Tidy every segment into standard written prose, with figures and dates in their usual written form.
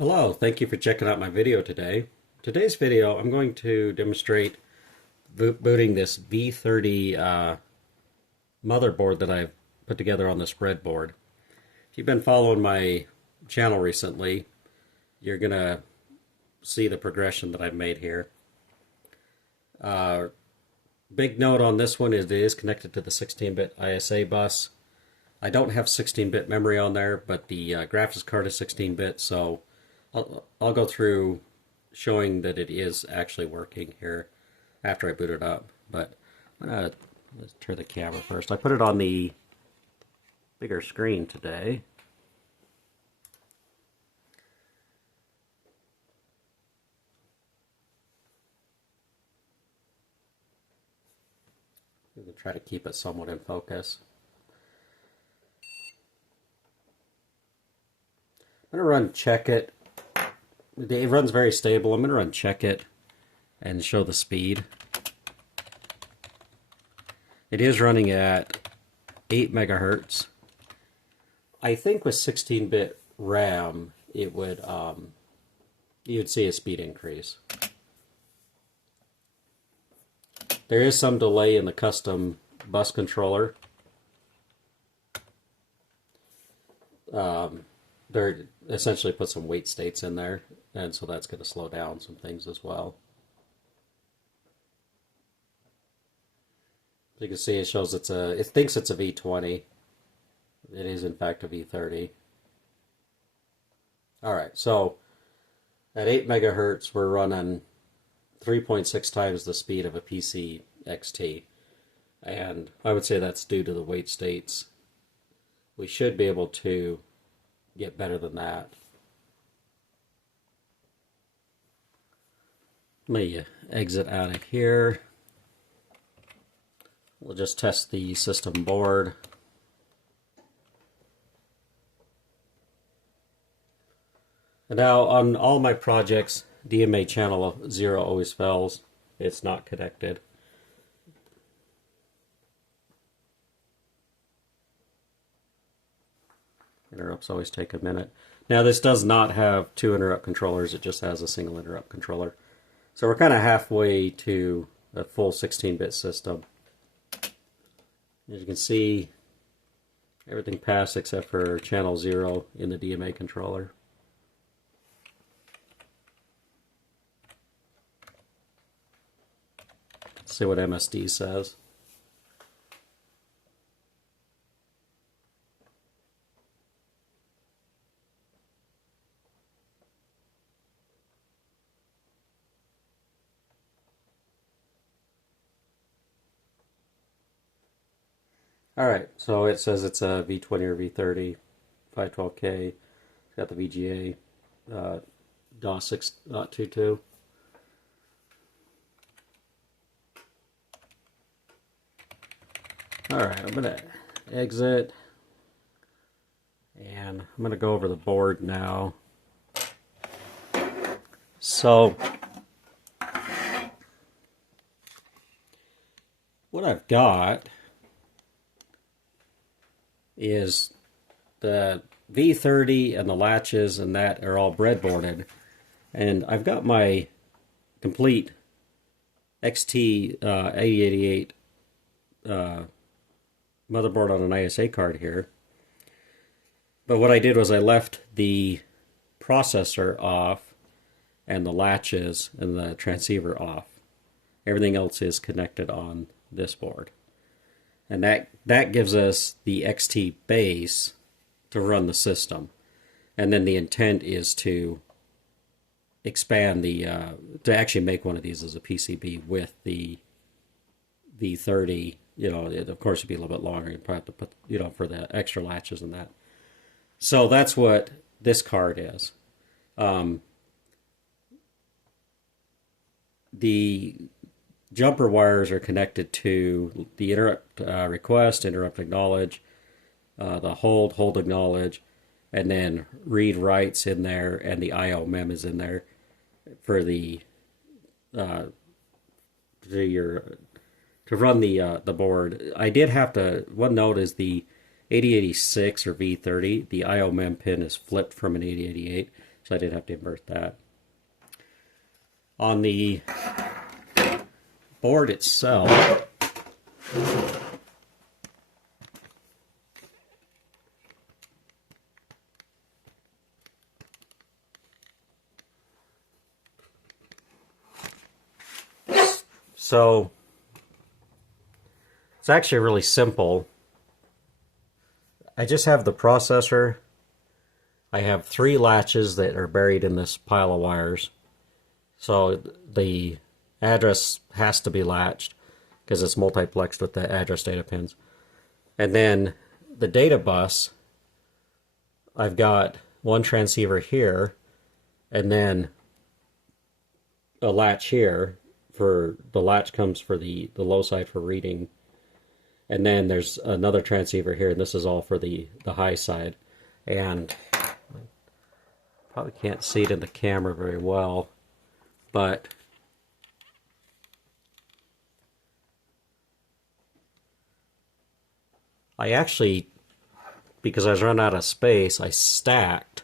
Hello, thank you for checking out my video today. Today's video, I'm going to demonstrate booting this V30 motherboard that I've put together on this breadboard. If you've been following my channel recently, you're going to see the progression that I've made here. Big note on this one is it is connected to the 16-bit ISA bus. I don't have 16-bit memory on there, but the graphics card is 16-bit, so I'll go through showing that it is actually working here after I boot it up. But let's turn the camera first. I put it on the bigger screen today. I'm going to try to keep it somewhat in focus. I'm going to run check it. It runs very stable. I'm going to run check it and show the speed. It is running at 8 megahertz. I think with 16-bit RAM, it would you'd see a speed increase. There is some delay in the custom bus controller. They're essentially put some wait states in there, and so that's going to slow down some things as well. As you can see, it shows it thinks it's a V20. It is in fact a V30. Alright, so at 8 megahertz we're running 3.6 times the speed of a PC XT. And I would say that's due to the wait states. We should be able to get better than that. Let me exit out of here. We'll just test the system board. And now on all my projects, DMA channel 0 always fails. It's not connected. Interrupts always take a minute. Now this does not have 2 interrupt controllers, it just has a single interrupt controller. So we're kind of halfway to a full 16-bit system. As you can see, everything passed except for channel 0 in the DMA controller. Let's see what MSD says. Alright, so it says it's a V20 or V30, 512K. It's got the VGA DOS 6.22. Alright, I'm going to exit. And I'm going to go over the board now. So, what I've got is the V30 and the latches and that are all breadboarded, and I've got my complete XT 8088 motherboard on an ISA card here. But what I did was I left the processor off and the latches and the transceiver off. Everything else is connected on this board. And that gives us the XT base to run the system. And then the intent is to expand the, to actually make one of these as a PCB with the V30. You know, of course it'd be a little bit longer. You'd probably have to put, you know, for the extra latches and that. So that's what this card is. The jumper wires are connected to the interrupt request, interrupt acknowledge, the hold acknowledge, and then read writes in there, and the IO mem is in there for the to run the board. I did have to. One note is the 8086 or V30, the IO mem pin is flipped from an 8088, so I did have to invert that. On the board itself, so it's actually really simple. I just have the processor. I have 3 latches that are buried in this pile of wires. So the address has to be latched because it's multiplexed with the address data pins. And then the data bus, I've got one transceiver here and then a latch here. For the latch comes for the low side for reading. And then there's another transceiver here, and this is all for the high side. And probably can't see it in the camera very well, but I actually, because I was running out of space, I stacked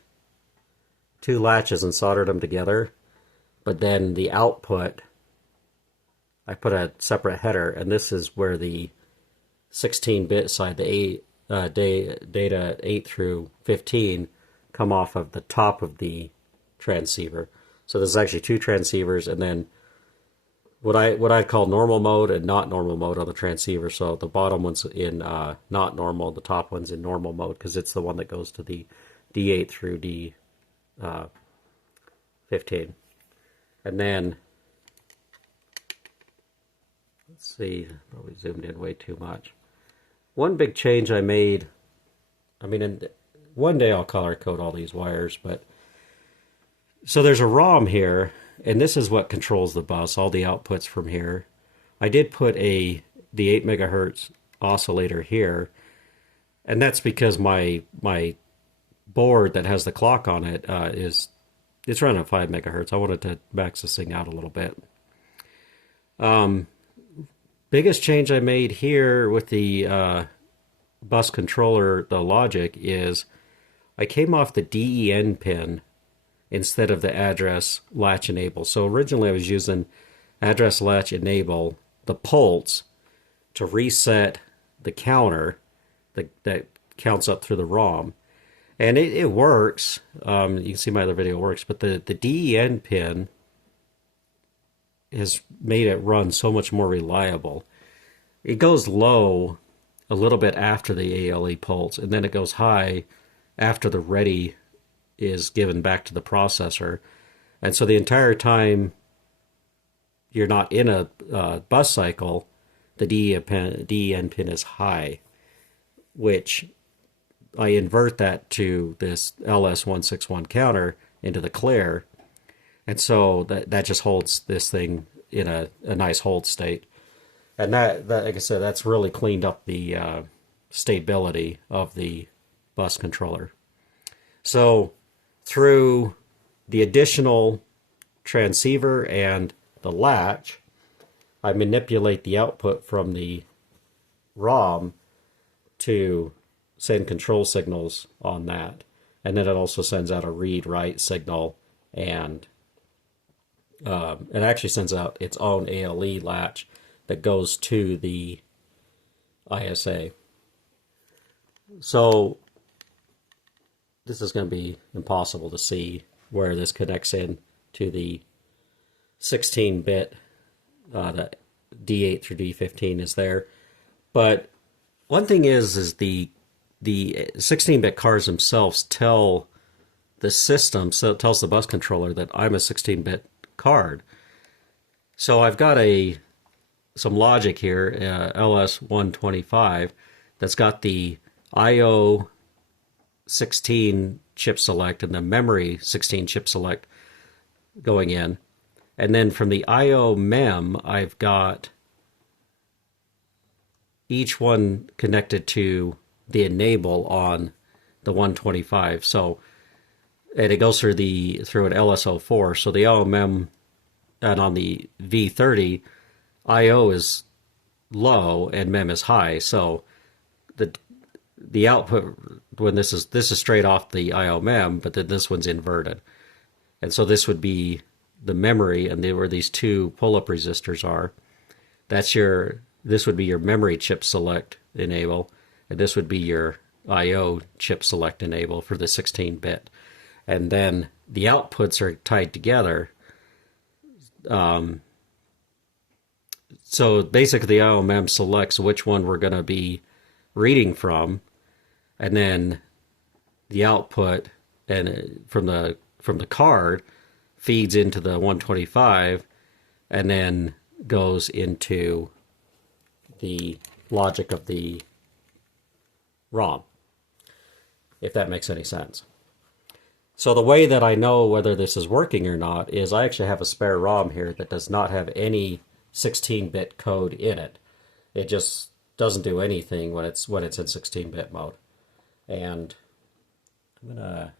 2 latches and soldered them together. But then the output, I put a separate header, and this is where the 16-bit side, the data 8 through 15, come off of the top of the transceiver. So there's actually 2 transceivers, and then what I call normal mode and not normal mode on the transceiver. So the bottom one's in not normal, the top one's in normal mode because it's the one that goes to the D8 through D15. And then let's see, probably zoomed in way too much. One big change I made, I mean, one day I'll color code all these wires, but so there's a ROM here, and this is what controls the bus, all the outputs from here. I did put the 8 megahertz oscillator here, and that's because my board that has the clock on it it's running at 5 megahertz. I wanted to max this thing out a little bit. Biggest change I made here with the bus controller, the logic, is I came off the DEN pin instead of the address latch enable. So originally I was using address latch enable, the pulse, to reset the counter that counts up through the ROM. And it works. You can see my other video works, but the DEN pin has made it run so much more reliable. It goes low a little bit after the ALE pulse, and then it goes high after the ready is given back to the processor. And so the entire time you're not in a bus cycle, the DEN pin is high, which I invert that to this LS161 counter into the clear. And so that just holds this thing in a nice hold state. And that, like I said, that's really cleaned up the stability of the bus controller. So through the additional transceiver and the latch, I manipulate the output from the ROM to send control signals on that. And then it also sends out a read-write signal, and it actually sends out its own ALE latch that goes to the ISA. So this is going to be impossible to see where this connects in to the 16-bit, the D8 through D15 is there. But one thing is the 16-bit cards themselves tell the system, so it tells the bus controller that I'm a 16-bit card. So I've got some logic here, LS125, that's got the IO 16 chip select and the memory 16 chip select going in. And then from the IO mem, I've got each one connected to the enable on the 125. So, and it goes through an LSO4. So the IO mem, and on the V30, IO is low and mem is high. So the output when this is straight off the IO mem, but then this one's inverted. And so this would be the memory, and where these two pull-up resistors are. This would be your memory chip select enable, and this would be your IO chip select enable for the 16-bit. And then the outputs are tied together. So basically the IO mem selects which one we're going to be reading from, and then the output and from the card feeds into the 125 and then goes into the logic of the ROM, if that makes any sense. So the way that I know whether this is working or not is I actually have a spare ROM here that does not have any 16-bit code in it. It just doesn't do anything when it's in 16-bit mode. And I'm gonna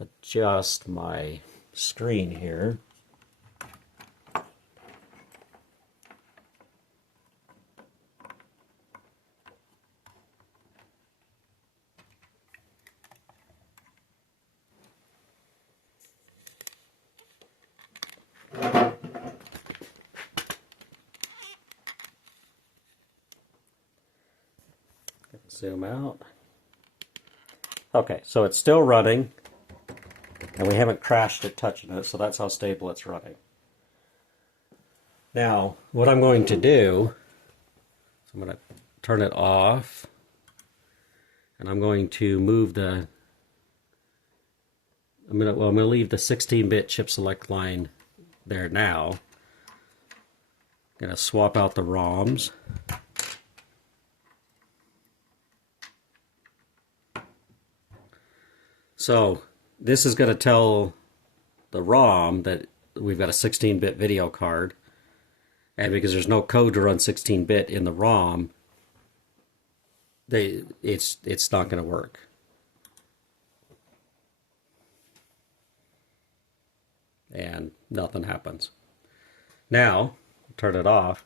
adjust my screen here. Zoom out. Okay, so it's still running, and we haven't crashed it touching it, so that's how stable it's running. Now, what I'm going to do, so I'm going to turn it off, and I'm going to move the, I'm going to leave the 16-bit chip select line there now. I'm going to swap out the ROMs. So this is going to tell the ROM that we've got a 16-bit video card, and because there's no code to run 16-bit in the ROM, it's not going to work. And nothing happens. Now, turn it off.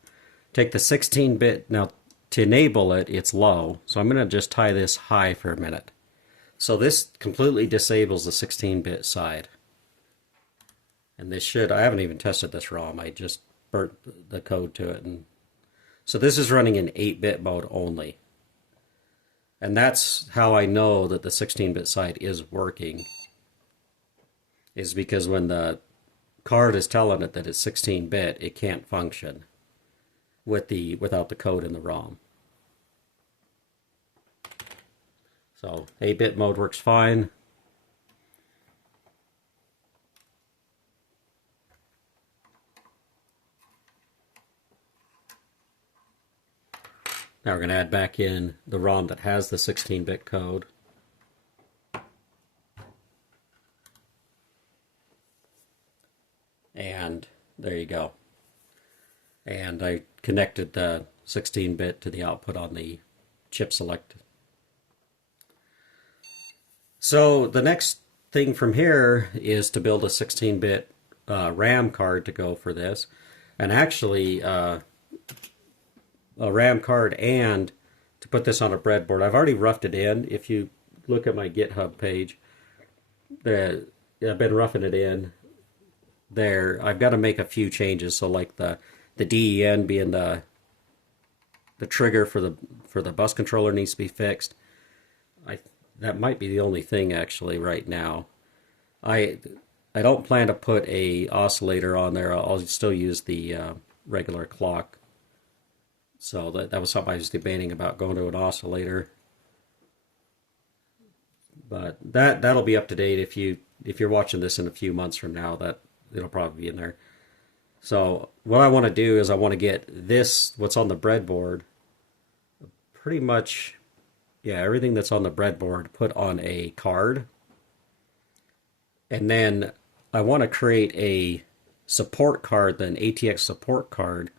Take the 16-bit, now to enable it, it's low, so I'm going to just tie this high for a minute. So this completely disables the 16-bit side. And this should, I haven't even tested this ROM, I just burnt the code to it. And so this is running in 8-bit mode only. And that's how I know that the 16-bit side is working, is because when the card is telling it that it's 16-bit, it can't function without the code in the ROM. So 8-bit mode works fine. Now we're going to add back in the ROM that has the 16-bit code. And there you go. And I connected the 16-bit to the output on the chip select. So the next thing from here is to build a 16-bit RAM card to go for this. And actually a RAM card and to put this on a breadboard. I've already roughed it in. If you look at my GitHub page, I've been roughing it in there. I've got to make a few changes. So like the DEN being the trigger for the bus controller needs to be fixed. That might be the only thing actually right now. I don't plan to put a oscillator on there. I'll still use the regular clock. So that was something I was debating about, going to an oscillator. But that'll be up to date if you're watching this in a few months from now. That it'll probably be in there. So what I want to do is I want to get this, what's on the breadboard, pretty much, yeah, everything that's on the breadboard put on a card. And then I want to create a support card, an ATX support card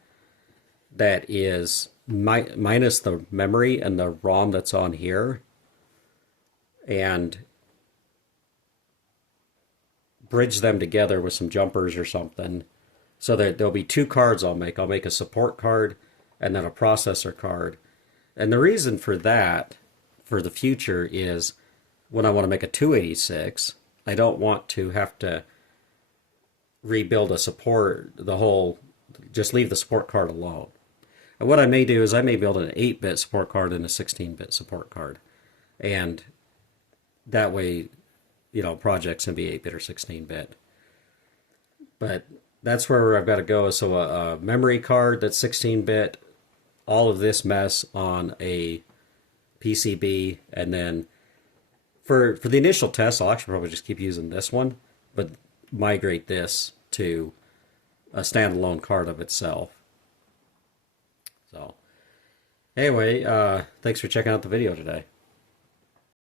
that is minus the memory and the ROM that's on here, and bridge them together with some jumpers or something, so that there'll be two cards I'll make. I'll make a support card and then a processor card. And the reason for that for the future is when I want to make a 286, I don't want to have to rebuild just leave the support card alone. And what I may do is I may build an 8-bit support card and a 16-bit support card. And that way, projects can be 8-bit or 16-bit. But that's where I've got to go. So a memory card that's 16-bit, all of this mess on a PCB, and then for the initial test, I'll actually probably just keep using this one, but migrate this to a standalone card of itself. So anyway, thanks for checking out the video today.